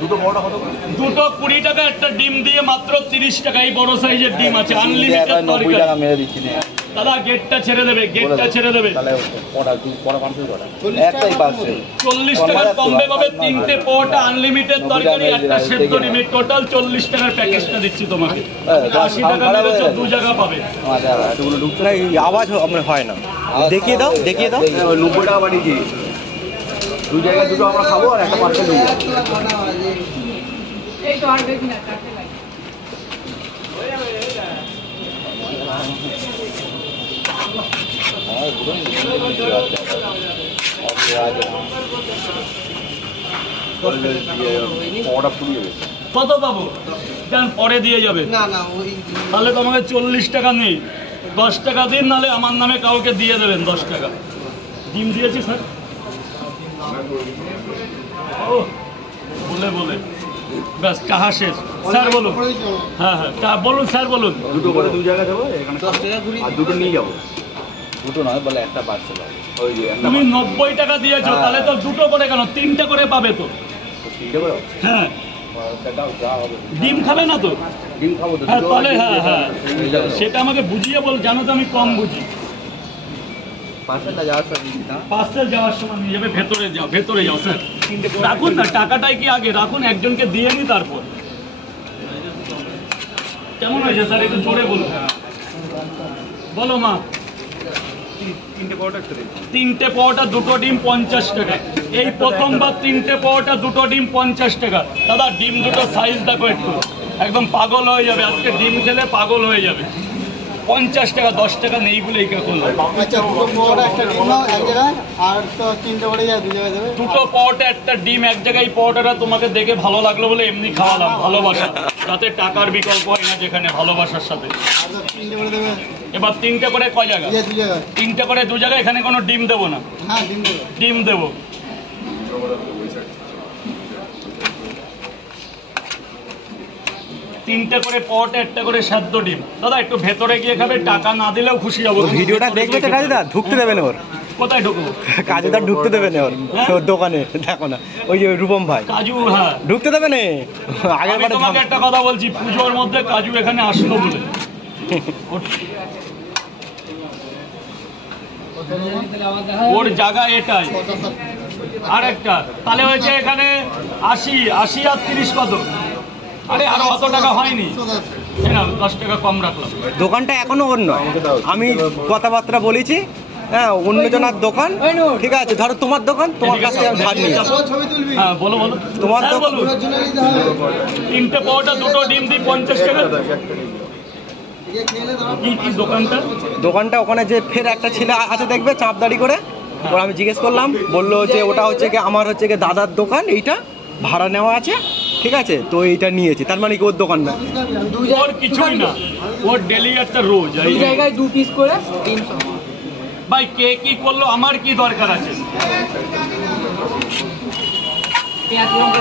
দুটো 20 টাকা, একটা ডিম দিয়ে মাত্র 30 টাকা। এই বড় সাইজের ডিম আছে, আনলিমিটেড তরকারি। দাদা গেটটা ছেড়ে দেবে, গেটটা ছেড়ে দেবে। 40 টাকার কমবে পাবে, 3টে পোটা আনলিমিটেড তরকারি, একটা সেদ্ধ ডিম। টোটাল 40 টাকার প্যাকেজটা দিচ্ছি তোমাকে। 80 টাকা দিলে 2 জায়গা পাবে। আওয়াজ হয় না, দেখিয়ে দাও, দেখিয়ে দাও। 90 টাকা বাড়িয়েছি, 2 জায়গায় দুটো আমরা খাবো আর একটা পার্সেল নিয়ে যাবো। এই তো আর দেখি না, কাটতে লাগে। কত পাবো? পরে দিয়ে যাবে। তাহলে তোমাকে 40 টাকা নেই, 10 টাকা দিন, নাহলে আমার নামে কাউকে দিয়ে দেবেন 10 টাকা। ডিম দিয়েছি স্যার, বলে বলে ব্যাস চাহা শেষ। স্যার বলুন। হ্যাঁ হ্যাঁ বলুন স্যার, বলুন। দুটো করে 2 জায়গায় দেবো, এখানে 10 টাকা ঘুরি আর দুটো নিয়ে যাবো। দুটো নয় বলে একটা পার্সেল হবে। ওই যে তুমি 90 টাকা দিয়েছো, তাহলে তো দুটো করে কেন, 3টে করে পাবে তো। 3টে করে? হ্যাঁ। ডিম খাবে না তো? ডিম খাবো তো। হ্যাঁ তাহলে হ্যাঁ হ্যাঁ সেটা আমাকে বুঝিয়ে বল, জানো তো আমি কম বুঝি। পার্সেল যাওয়ার সময় নিয়ে যাবে। ভেতরে যাও, ভেতরে যাও স্যার। রাখুন না, টাকাটাই কি আগে রাখুন, একজনকে দিয়ে নি তারপর। কেমন হয়েছে স্যার, একটু জোরে বলুন। বলো মা। 3টে পাওয়াটা, 2টো ডিম 50 টাকা। এই প্রথমবার 3টে পাওয়াটা, 2টো ডিম 50 টাকা। দাদা ডিম দুটো সাইজ দেখো একটু, একদম পাগল হয়ে যাবে। আজকে ডিম খেলে পাগল হয়ে যাবে। 50 টাকা, 10 টাকা নেই বলে এই কাকুন। দুটো পাওয়াটা, একটা ডিম এক জায়গায়। পাওয়াটা তোমাকে দেখে ভালো লাগলো বলে এমনি খাওয়ালাম, ভালোবাসা। তাতে টাকার বিকল্প হয় না যেখানে, ভালোবাসার সাথে। এবার 3টে করে কয় জায়গা? 3টে করে 2 জায়গায়। এখানে কোনো ডিম দেবো না? ডিম দেবো। তিনটে করে পট, একটা করে সেদ্ধ ডিম। দাদা একটু ভেতরে গিয়ে খাবে, টাকা না দিলেও খুশি যাবো। ভিডিওটা দেখবে তো কাজুদা, ঢুকতে দেবেন ওর। কোথায় ঢুকবো? কাজুদা ঢুকতে দেবে না ওর দোকানে, দেখো না ওই যে রূপম ভাই কাজু। হ্যাঁ ঢুকতে দেবে না। আমি তোমাকে একটা কথা বলছি, পুজোর মধ্যে কাজু এখানে আসলো বলে। ওর জায়গা এটাই। আর একটা তাহলে হয়েছে এখানে 80 আর 30 কত? আরে আরো অত টাকা হয়নি, 10 টাকা কম রাখলাম। দোকানটা এখনো ওর নয়, আমি কথাবার্তা বলেছি। হ্যাঁ অন্যজনের দোকান, ঠিক আছে। ধরো তোমার দোকান, তোমার কাছে ধার নিয়ে। হ্যাঁ বলো বলো। তোমার দোকান 3টে পাওয়াটা, 2টো ডিম দিই 50 টাকা। কি দোকানটা? দোকানটা ওখানে যে ফের একটা ছেলে আছে দেখবে, চাপ দাড়ি করে। ওরা আমি জিজ্ঞেস করলাম, বললো যে ওটা হচ্ছে কি আমার হচ্ছে কি দাদার দোকান, এইটা ভাড়া নেওয়া আছে, ঠিক আছে। তো এইটা নিয়েছি, তার মানে কি ওর দোকান না? ওর কিছুই না, ওর ডেলি একটা রোজ এই জায়গায় 2 পিস করে ডিম। ভাই কে কি করলো, আমার কি দরকার আছে? পেঁয়াজ লঙ্কা